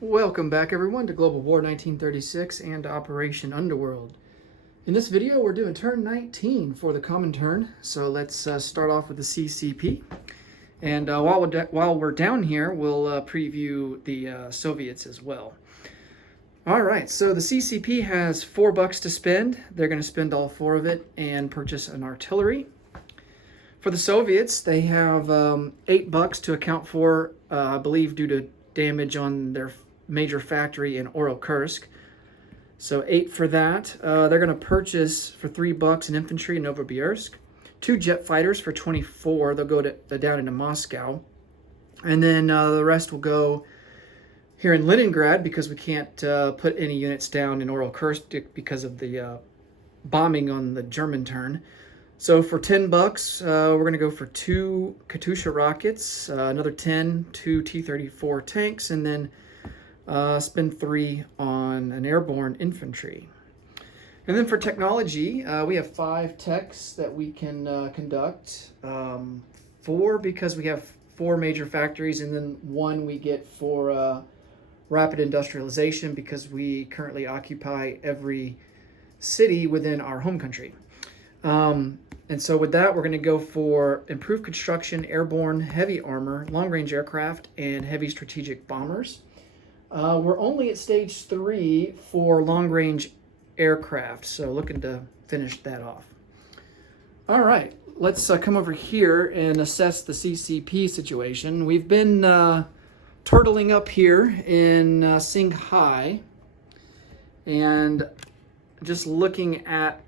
Welcome back everyone to Global War 1936 and Operation Underworld. In this video we're doing turn 19 for the common turn, so let's start off with the CCP. And while we're down here, we'll preview the Soviets as well. Alright, so the CCP has $4 to spend. They're going to spend all 4 of it and purchase an artillery. For the Soviets, they have $8 to account for, I believe due to damage on their major factory in Kursk. So 8 for that. They're going to purchase for $3 an infantry in Novosibirsk, 2 jet fighters for 24. They'll go down into Moscow, and then the rest will go here in Leningrad because we can't put any units down in Kursk because of the bombing on the German turn. So for $10, we're going to go for 2 Katyusha rockets, another 10, 2 T-34 tanks, and then spend 3 on an airborne infantry. And then for technology, we have 5 techs that we can conduct. 4 because we have 4 major factories, and then 1 we get for rapid industrialization because we currently occupy every city within our home country. And so with that, we're going to go for improved construction, airborne, heavy armor, long-range aircraft, and heavy strategic bombers. We're only at stage 3 for long-range aircraft, so looking to finish that off. All right, let's come over here and assess the CCP situation. We've been turtling up here in Singhai, and just looking at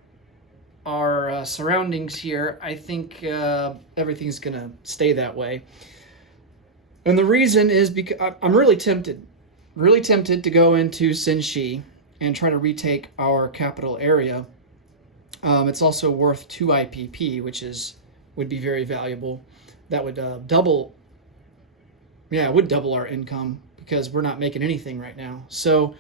our surroundings here, I think everything's gonna stay that way. And the reason is because I'm really tempted to go into Sinshi and try to retake our capital area. It's also worth 2 IPP, which would be very valuable. That would double our income because we're not making anything right now. So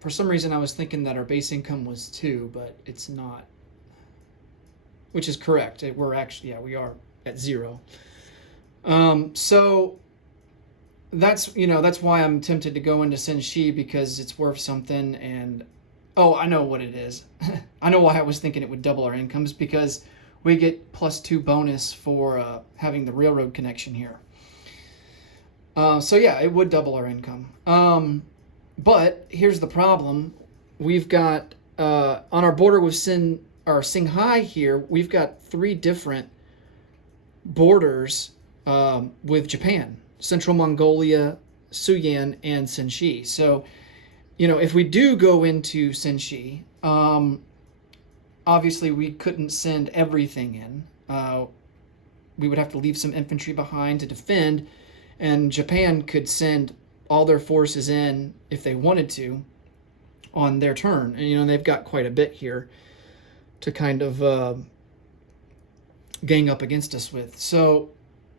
for some reason I was thinking that our base income was 2, but it's not, which is correct. We're actually, we are at 0. So that's why I'm tempted to go into Sinshi, because it's worth something. And I know what it is. I know why I was thinking it would double our incomes, because we get +2 bonus for having the railroad connection here. So yeah, it would double our income. But here's the problem. We've got, on our border with Singhai here, we've got 3 different borders with Japan: Central Mongolia, Suyan, and Sinshi. So, if we do go into Sinshi, obviously we couldn't send everything in. We would have to leave some infantry behind to defend, and Japan could send all their forces in if they wanted to on their turn. And they've got quite a bit here to kind of gang up against us with. So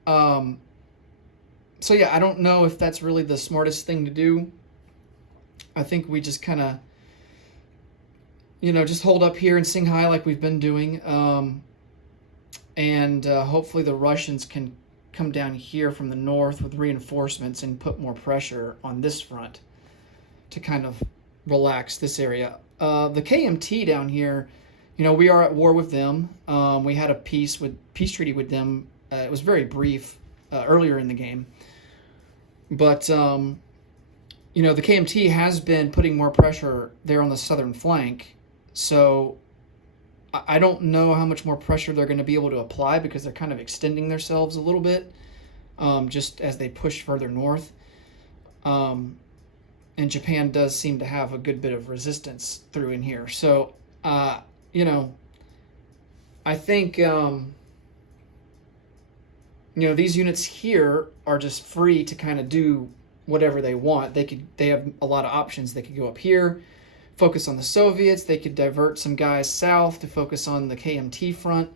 yeah, I don't know if that's really the smartest thing to do. I think we just kind of, just hold up here in Singhai like we've been doing, and hopefully the Russians can come down here from the north with reinforcements and put more pressure on this front to kind of relax this area. The KMT down here, we are at war with them. We had a peace treaty with them. It was very brief earlier in the game, but the KMT has been putting more pressure there on the southern flank. So I don't know how much more pressure they're going to be able to apply, because they're kind of extending themselves a little bit, just as they push further north. And Japan does seem to have a good bit of resistance through in here. So, I think, these units here are just free to kind of do whatever they want. They have a lot of options. They could go up here, focus on the Soviets. They could divert some guys south to focus on the KMT front.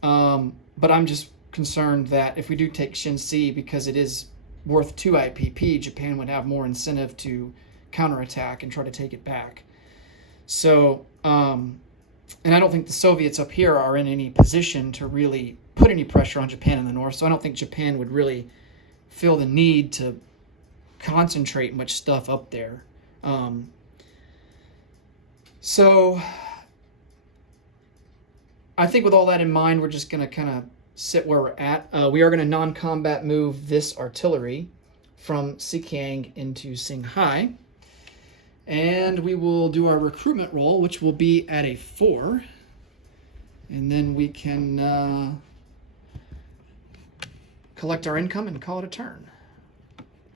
But I'm just concerned that if we do take Shinsi, because it is worth 2 IPP, Japan would have more incentive to counterattack and try to take it back. So And I don't think the Soviets up here are in any position to really put any pressure on Japan in the north, so I don't think Japan would really feel the need to concentrate much stuff up there. So I think with all that in mind, we're just going to kind of sit where we're at. We are going to non-combat move this artillery from Xikang into Qinghai. And we will do our recruitment roll, which will be at a 4. And then we can collect our income and call it a turn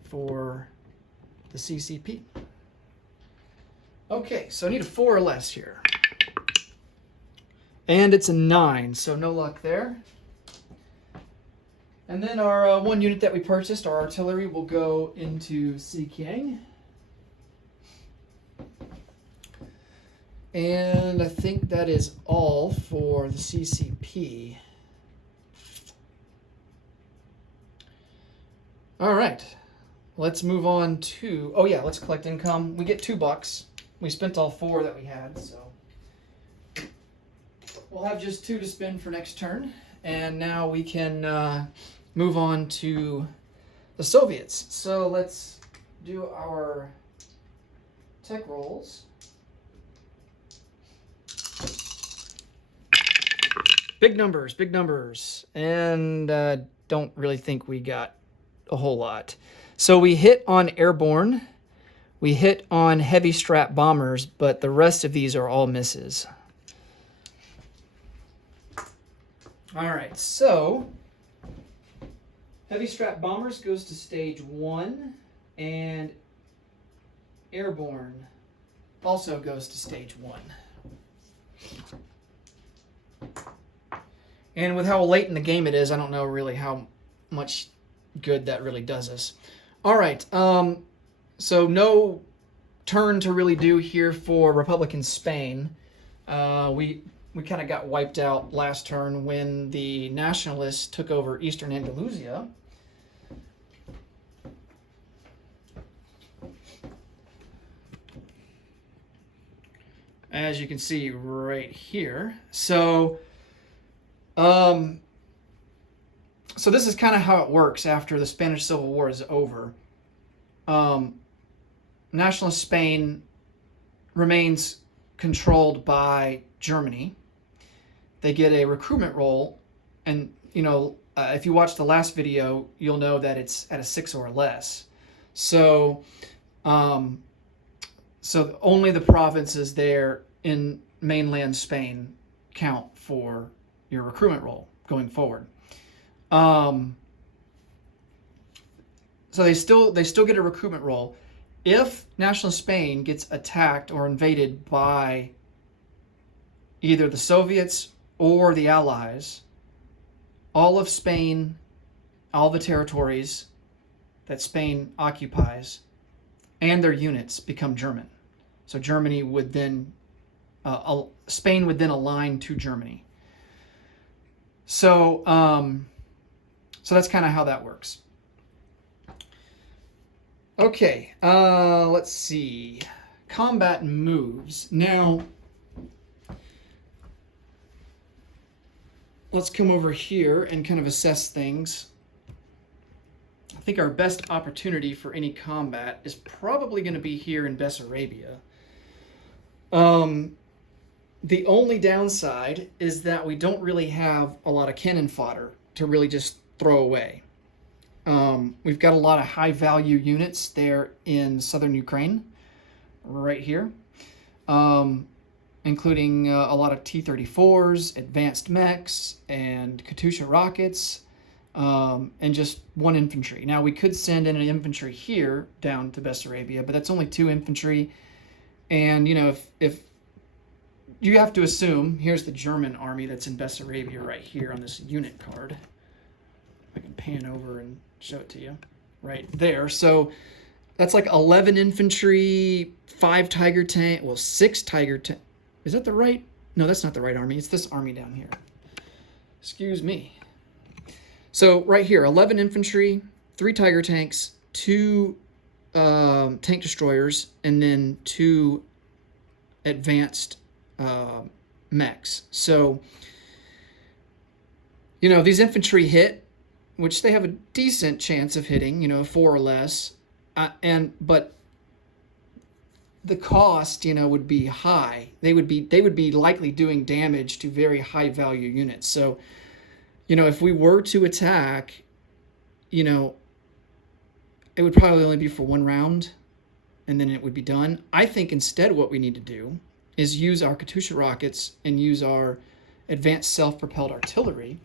for the CCP. Okay, so I need a 4 or less here. And it's a 9, so no luck there. And then our 1 unit that we purchased, our artillery, will go into Xikang. And I think that is all for the CCP. All right, let's move on to, oh yeah, let's collect income. We get $2. We spent all 4 that we had, so we'll have just 2 to spend for next turn. And now we can move on to the Soviets. So let's do our tech rolls. Big numbers, and don't really think we got a whole lot. So we hit on airborne, we hit on heavy strap bombers, but the rest of these are all misses. All right, so heavy strap bombers goes to stage 1, and airborne also goes to stage 1. And with how late in the game it is, I don't know really how much good that really does us. All right, so no turn to really do here for Republican Spain. We kind of got wiped out last turn when the nationalists took over Eastern Andalusia. As you can see right here. So this is kind of how it works after the Spanish Civil War is over. Nationalist Spain remains controlled by Germany. They get a recruitment roll, and if you watch the last video, you'll know that it's at a 6 or less. So only the provinces there in mainland Spain count for your recruitment roll going forward. So they still get a recruitment roll. If nationalist Spain gets attacked or invaded by either the Soviets or the Allies, all of Spain, all the territories that Spain occupies, and their units become German. So Germany would then, Spain would then align to Germany. So that's kind of how that works. Okay, let's see. Combat moves. Now, let's come over here and kind of assess things. I think our best opportunity for any combat is probably going to be here in Bessarabia. The only downside is that we don't really have a lot of cannon fodder to really just throw away. We've got a lot of high-value units there in southern Ukraine, right here, including a lot of T-34s, advanced mechs, and Katyusha rockets, and just 1 infantry. Now, we could send in an infantry here down to Bessarabia, but that's only 2 infantry. And, if you have to assume, here's the German army that's in Bessarabia right here on this unit card. I can pan over and show it to you right there. So that's like 11 infantry, 5 Tiger tank, 6 Tiger tank. Is that the right? No, that's not the right army. It's this army down here. Excuse me. So right here, 11 infantry, 3 Tiger tanks, 2 tank destroyers, and then 2 advanced mechs. So, you know, these infantry hit, which they have a decent chance of hitting, you know, 4 or less, but the cost, you know, would be high. They would be likely doing damage to very high value units. So, you know, if we were to attack, you know, it would probably only be for 1 round, and then it would be done. I think instead what we need to do is use our Katyusha rockets and use our advanced self-propelled artillery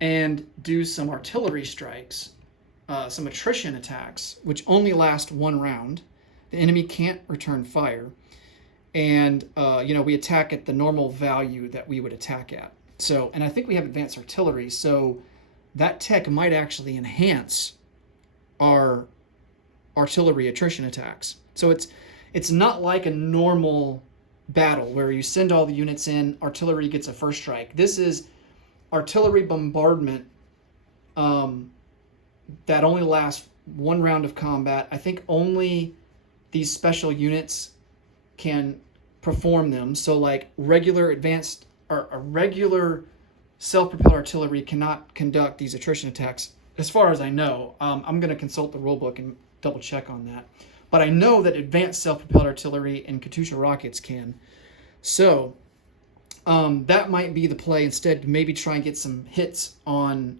and do some artillery strikes, some attrition attacks, which only last 1 round. The enemy can't return fire. And, you know, we attack at the normal value that we would attack at. So, and I think we have advanced artillery, so that tech might actually enhance our artillery attrition attacks. So it's not like a normal battle where you send all the units in, artillery gets a first strike. This is artillery bombardment that only lasts 1 round of combat. I think only these special units can perform them. So like regular advanced or a regular self-propelled artillery cannot conduct these attrition attacks, as far as I know. I'm going to consult the rulebook and double check on that. But I know that advanced self-propelled artillery and Katyusha rockets can. So that might be the play instead, maybe try and get some hits on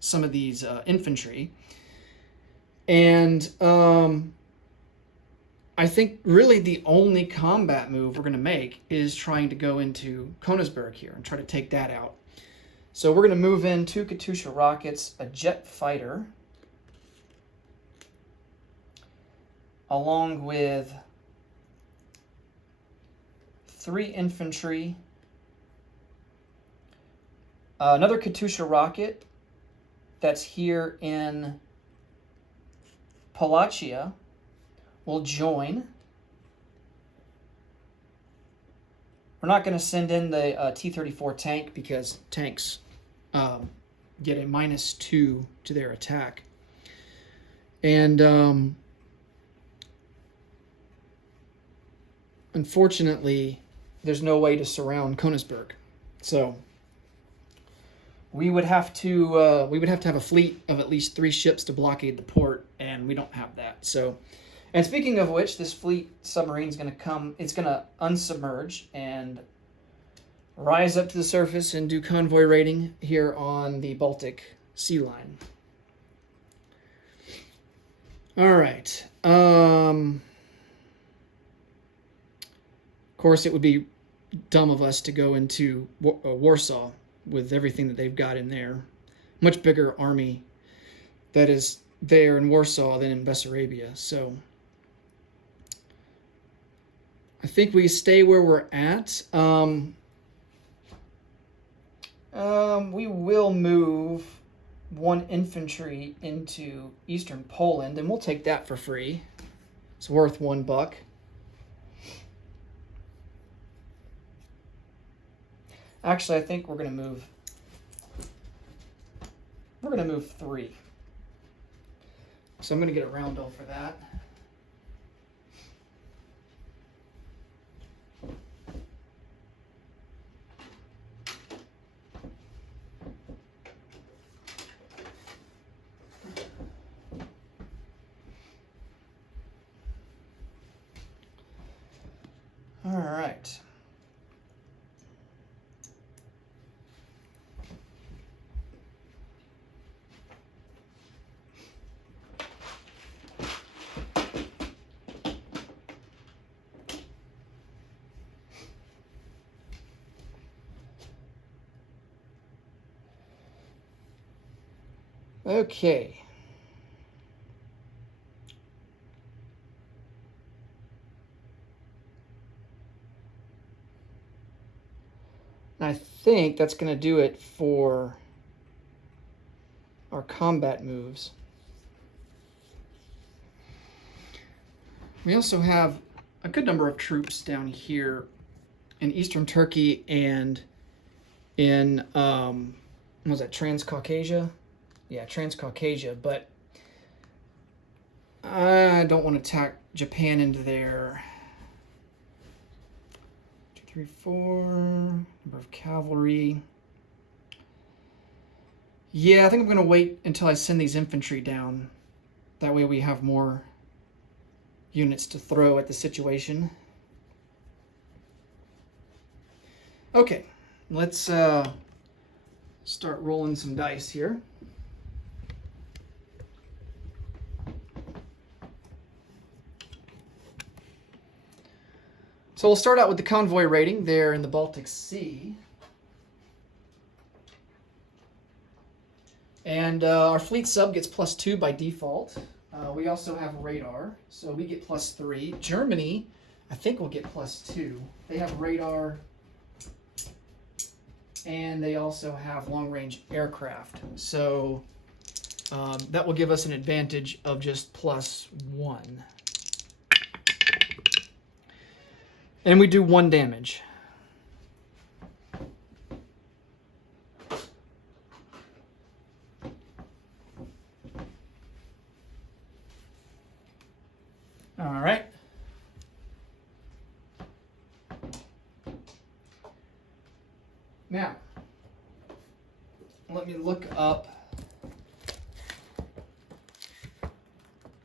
some of these infantry. And I think really the only combat move we're going to make is trying to go into Königsberg here and try to take that out. So we're going to move in 2 Katyusha rockets, a jet fighter, along with 3 infantry, another Katyusha rocket that's here in Polachia will join. We're not going to send in the T-34 tank because tanks get a -2 to their attack. And unfortunately, there's no way to surround Königsberg. So we would have to have a fleet of at least 3 ships to blockade the port, and we don't have that. So, and speaking of which, this fleet submarine is going to come. It's going to unsubmerge and rise up to the surface and do convoy raiding here on the Baltic Sea Line. All right. Of course, it would be dumb of us to go into Warsaw with everything that they've got in there. Much bigger army that is there in Warsaw than in Bessarabia. So I think we stay where we're at. We will move 1 infantry into eastern Poland, and we'll take that for free. It's worth $1. Actually, I think we're going to move 3. So I'm going to get a roundel for that. All right. Okay. And I think that's going to do it for our combat moves. We also have a good number of troops down here in eastern Turkey and in, what was that, Transcaucasia? Yeah, Transcaucasia, but I don't want to attack Japan into their 3, 4. Number of cavalry. Yeah, I think I'm going to wait until I send these infantry down. That way we have more units to throw at the situation. Okay, let's start rolling some dice here. So we'll start out with the convoy rating there in the Baltic Sea. And our fleet sub gets +2 by default. We also have radar, so we get +3. Germany, I think, will get +2. They have radar, and they also have long-range aircraft. So that will give us an advantage of just +1. And we do 1 damage. All right. Now, let me look up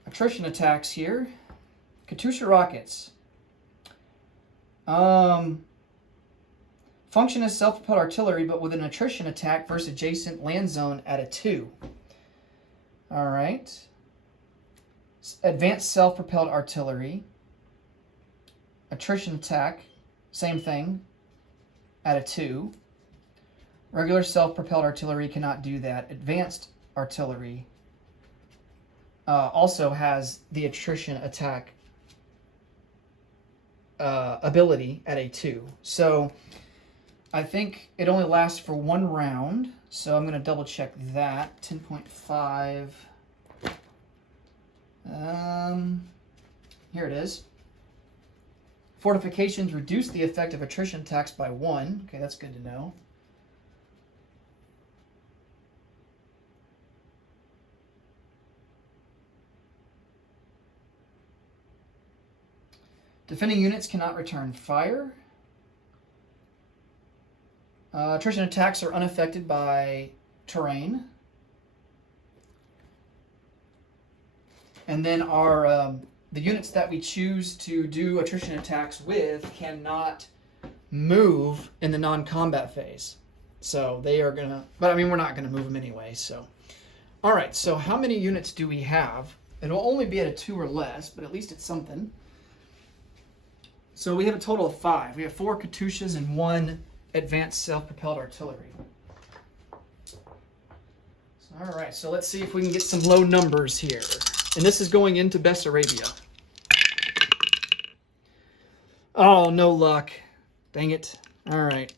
attrition attacks here. Katyusha rockets. Function as self-propelled artillery, but with an attrition attack versus adjacent land zone at a 2. All right. Advanced self-propelled artillery. Attrition attack, same thing, at a 2. Regular self-propelled artillery cannot do that. Advanced artillery also has the attrition attack ability at a 2. So I think it only lasts for 1 round. So I'm going to double check that. 10.5. Here it is. Fortifications reduce the effect of attrition attacks by 1. Okay, that's good to know. Defending units cannot return fire. Attrition attacks are unaffected by terrain. And then our the units that we choose to do attrition attacks with cannot move in the non-combat phase. So they are going to, but I mean, we're not going to move them anyway. So, all right, so how many units do we have? It'll only be at a 2 or less, but at least it's something. So we have a total of 5. We have 4 Katyushas and 1 advanced self-propelled artillery. All right, so let's see if we can get some low numbers here. And this is going into Bessarabia. Oh, no luck. Dang it. All right.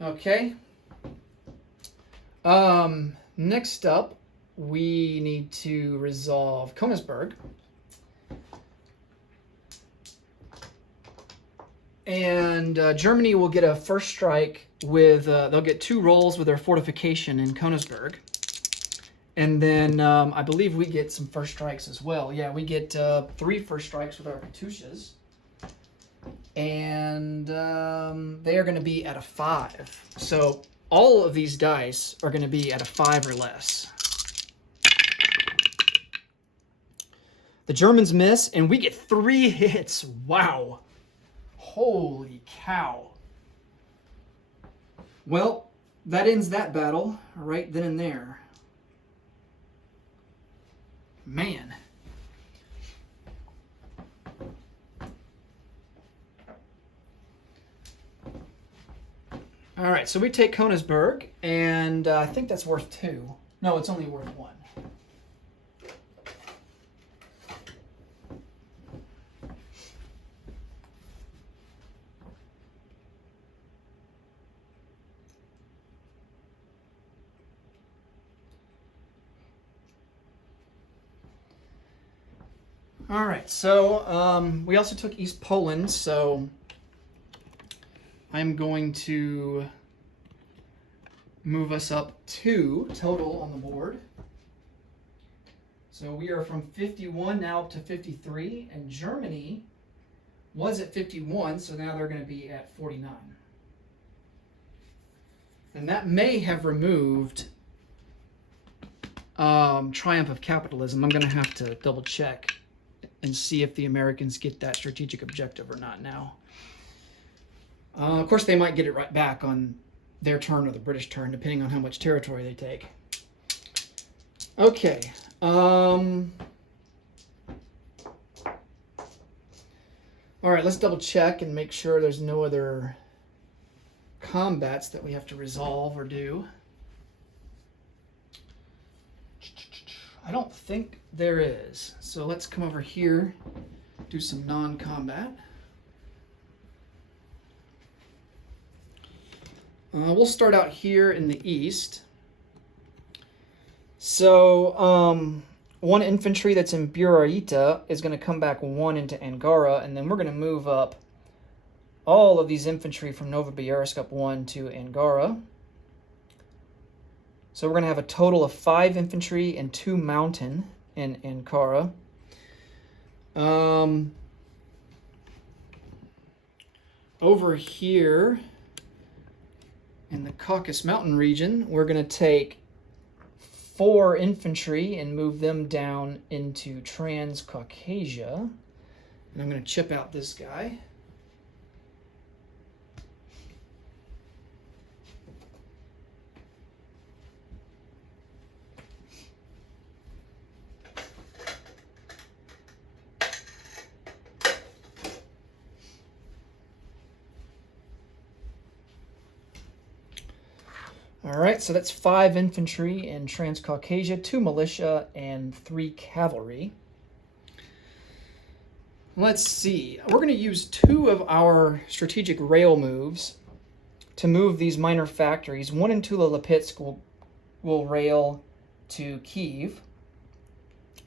Okay. Next up, we need to resolve Königsberg. And Germany will get a first strike with, they'll get 2 rolls with their fortification in Königsberg. And then I believe we get some first strikes as well. Yeah, we get 3 first strikes with our Katyushas. And they are going to be at a 5. So all of these dice are going to be at a 5 or less. The Germans miss, and we get 3 hits. Wow. Holy cow. Well, that ends that battle right then and there. Man. All right, so we take Königsberg, and I think that's worth 2. No, it's only worth 1. All right, so we also took East Poland, so I'm going to move us up 2 total on the board. So we are from 51 now up to 53, and Germany was at 51, so now they're going to be at 49. And that may have removed Triumph of Capitalism. I'm going to have to double check and see if the Americans get that strategic objective or not now. Of course, they might get it right back on their turn or the British turn, depending on how much territory they take. Okay. All right, let's double check and make sure there's no other combats that we have to resolve or do. I don't think there is. So let's come over here, do some non-combat. We'll start out here in the east. So one infantry that's in Burayita is going to come back one into Angara, and then we're going to move up all of these infantry from Novosibirsk up one to Angara. So we're going to have a total of 5 infantry and 2 mountain in Ankara. Over here in the Caucasus Mountain region, we're going to take 4 infantry and move them down into Transcaucasia. And I'm going to chip out this guy. All right, so that's 5 infantry in Transcaucasia, 2 militia, and 3 cavalry. Let's see. We're going to use 2 of our strategic rail moves to move these minor factories. One in Tula-Lipetsk will rail to Kiev,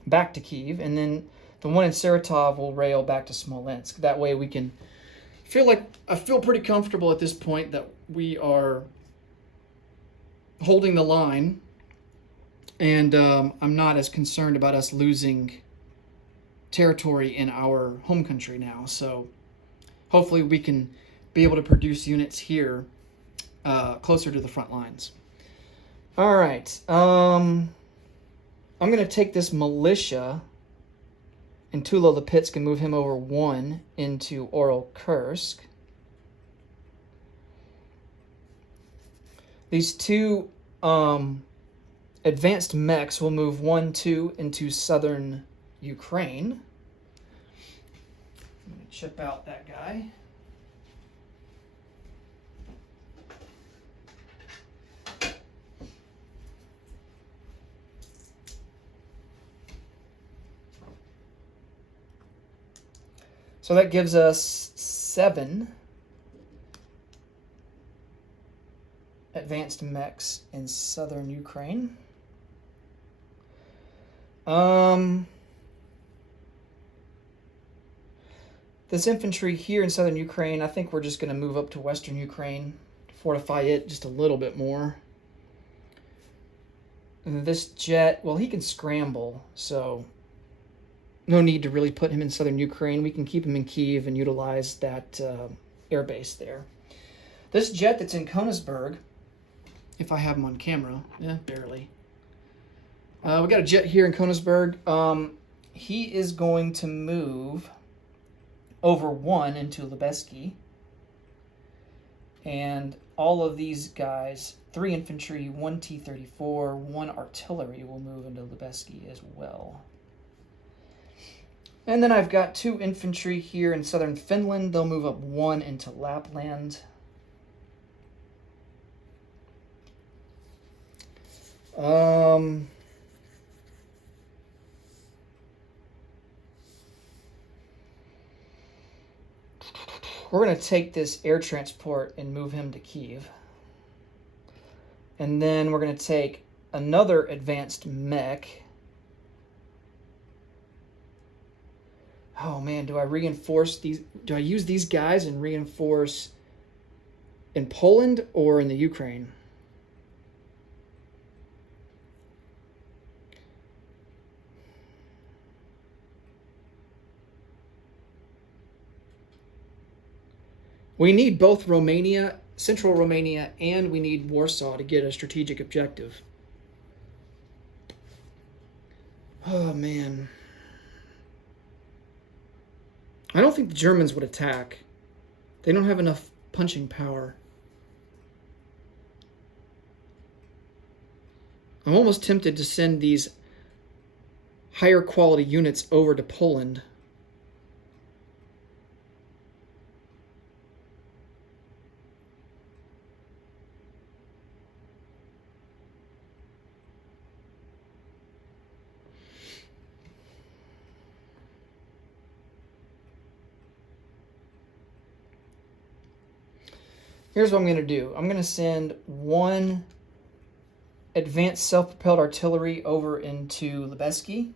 back to Kiev, and then the one in Saratov will rail back to Smolensk. That way we can I feel pretty comfortable at this point that we are holding the line, and I'm not as concerned about us losing territory in our home country now. So hopefully we can be able to produce units here closer to the front lines. All right, I'm going to take this militia in Tula-Lipetsk and move him over 1 into Oral-Kursk. These 2 advanced mechs will move 1, 2 into southern Ukraine. I'm going to chip out that guy. So that gives us 7 advanced mechs in southern Ukraine. This infantry here in southern Ukraine, I think we're just going to move up to western Ukraine, fortify it just a little bit more. And this jet, well, he can scramble, so no need to really put him in southern Ukraine. We can keep him in Kyiv and utilize that air base there. This jet that's in Königsberg, if I have him on camera, barely. We got a jet here in Königsberg. He is going to move over 1 into Lubezki. And all of these guys, 3 infantry, 1 T-34, 1 artillery will move into Lubezki as well. And then I've got 2 infantry here in southern Finland. They'll move up 1 into Lapland. We're going to take this air transport and move him to Kyiv. And then we're going to take another advanced mech. Oh man, do I reinforce these? Do I use these guys and reinforce in Poland or in the Ukraine? We need both Romania, Central Romania, and we need Warsaw to get a strategic objective. Oh, man. I don't think the Germans would attack. They don't have enough punching power. I'm almost tempted to send these higher quality units over to Poland. Here's what I'm going to do. I'm going to send one advanced self-propelled artillery over into Lubezki.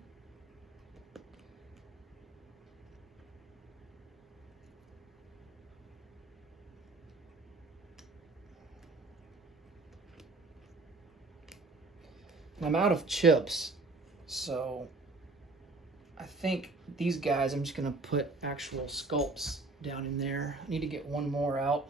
And I'm out of chips, so I think these guys, I'm just going to put actual sculpts down in there. I need to get one more out.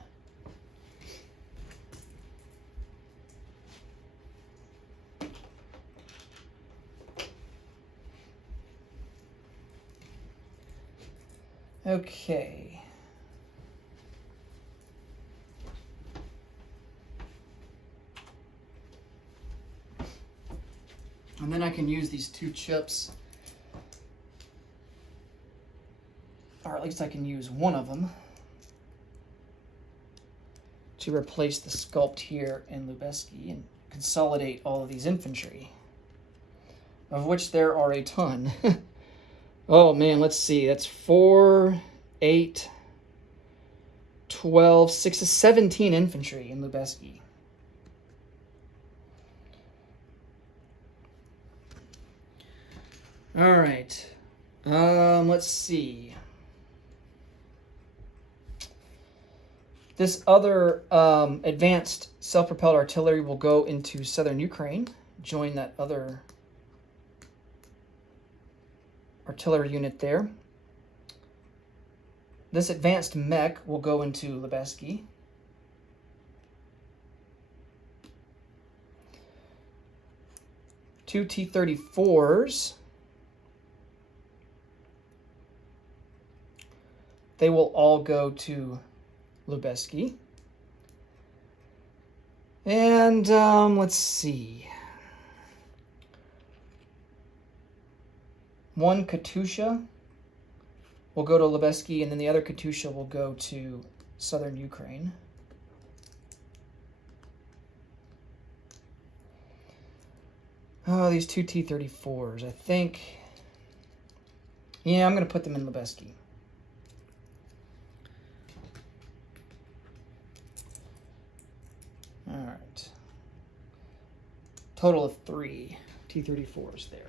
Okay. And then I can use these two chips, or at least I can use one of them to replace the sculpt here in Lubezki and consolidate all of these infantry, of which there are a ton. Oh man, let's see. That's 4, 8, 12, 6 to 17 infantry in Lubezki. All right. Let's see. This other advanced self-propelled artillery will go into southern Ukraine, join that other artillery unit there. This advanced mech will go into Lubezki. Two T-34s. They will all go to Lubezki. And let's see. One Katusha will go to Lubezki, and then the other Katusha will go to southern Ukraine. Oh, these two T-34s. I think... yeah, I'm going to put them in Lubezki. All right. Total of 3 T-34s there.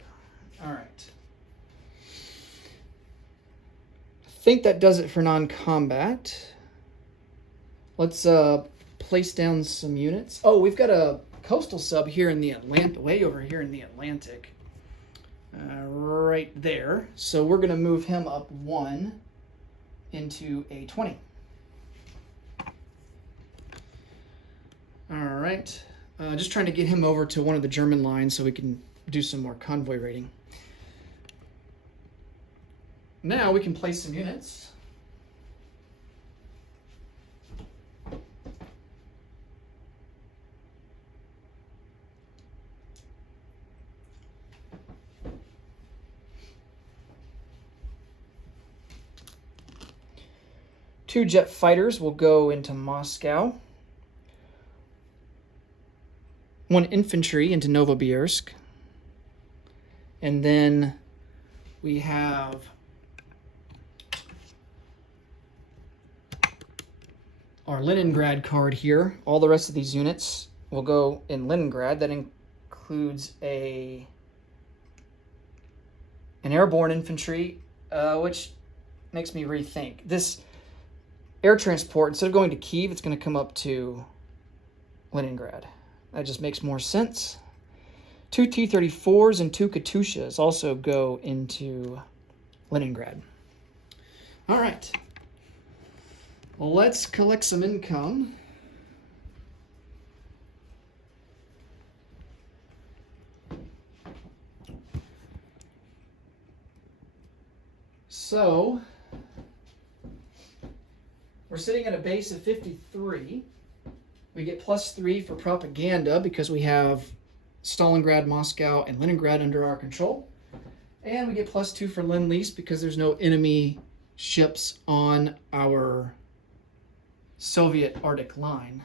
All right. I think that does it for non-combat. Let's place down some units. Oh, we've got a coastal sub here in the Atlantic, way over here in the Atlantic. Right there. So we're going to move him up 1 into a 20. All right. Just trying to get him over to one of the German lines so we can do some more convoy raiding. Now we can place some units. Two jet fighters will go into Moscow. One infantry into Novosibirsk. And then we have our Leningrad card here. All the rest of these units will go in Leningrad. That includes an airborne infantry, which makes me rethink. This air transport, instead of going to Kyiv, it's going to come up to Leningrad. That just makes more sense. Two T-34s and two Katyushas also go into Leningrad. All right. Let's collect some income. So, we're sitting at a base of 53. We get +3 for propaganda because we have Stalingrad, Moscow, and Leningrad under our control. And we get +2 for Lend-Lease because there's no enemy ships on our Soviet Arctic line.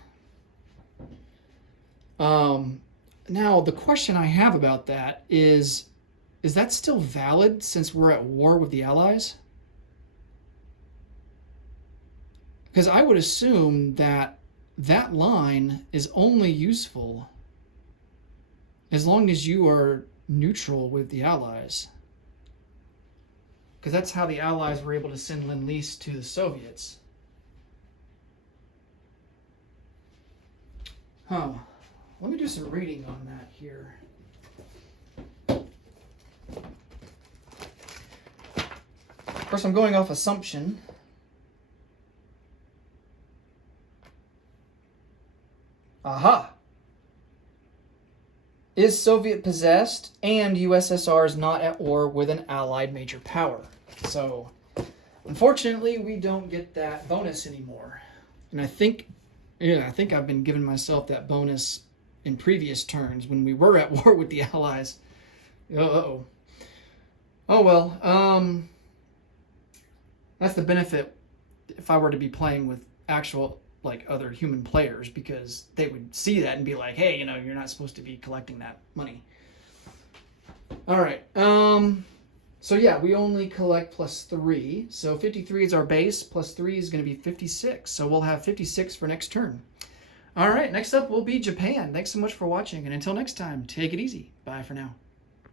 Now, the question I have about that is that still valid since we're at war with the Allies? Because I would assume that that line is only useful as long as you are neutral with the Allies. Because that's how the Allies were able to send Lend-Lease to the Soviets. Let me do some reading on that here. Of course, I'm going off assumption. Aha! Is Soviet possessed and USSR is not at war with an allied major power. So, unfortunately, we don't get that bonus anymore. And I think I've been giving myself that bonus in previous turns when we were at war with the Allies. Oh well. That's the benefit if I were to be playing with actual other human players, because they would see that and be like, hey, you're not supposed to be collecting that money. All right. So yeah, we only collect +3. So 53 is our base. +3 is going to be 56. So we'll have 56 for next turn. All right. Next up will be Japan. Thanks so much for watching. And until next time, take it easy. Bye for now.